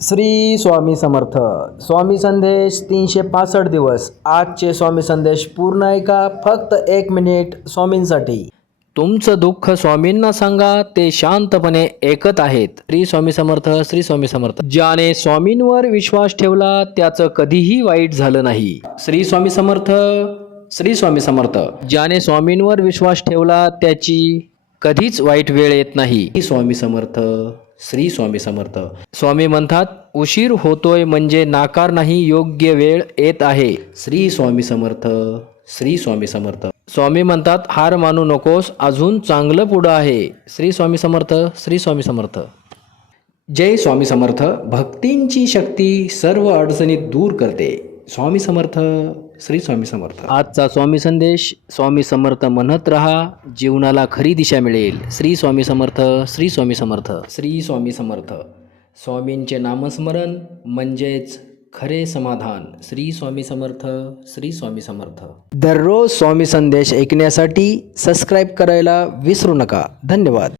श्री स्वामी समर्थ. स्वामी संदेश 365 दिवस. आजचे स्वामी संदेश पूर्ण ऐका. फक्त 1 मिनिट स्वामींसाठी. तुमचं दुःख स्वामींना सांगा, ते शांतपणे ऐकत आहेत. श्री स्वामी समर्थ. श्री स्वामी समर्थ. ज्याने स्वामींवर विश्वास ठेवला त्याचं कधीही वाईट झालं नाही. श्री स्वामी समर्थ. श्री स्वामी समर्थ. ज्याने स्वामींवर विश्वास ठेवला त्याची कधीच वाईट वेळ येत नाही. श्री स्वामी समर्थ. श्री स्वामी समर्थ. स्वामी म्हणतात, उशीर होतोय म्हणजे नाकार नाही, योग्य वेळ येत आहे. श्री स्वामी समर्थ. श्री स्वामी समर्थ. स्वामी म्हणतात, हार मानू नकोस, अजून चांगलं पुढं आहे. श्री स्वामी समर्थ. श्री स्वामी समर्थ. जय स्वामी समर्थ. भक्तींची शक्ती सर्व अडचणी दूर करते. स्वामी समर्थ. श्री स्वामी समर्थ. आजचा स्वामी संदेश. स्वामी समर्थ म्हणत रहा, जीवनाला खरी दिशा मिळेल. श्री स्वामी समर्थ. श्री स्वामी समर्थ. श्री स्वामी समर्थ. स्वामींचे नामस्मरण म्हणजेच खरे समाधान. श्री स्वामी समर्थ. श्री स्वामी समर्थ. दररोज स्वामी संदेश ऐकण्यासाठी सबस्क्राईब करायला विसरू नका. धन्यवाद.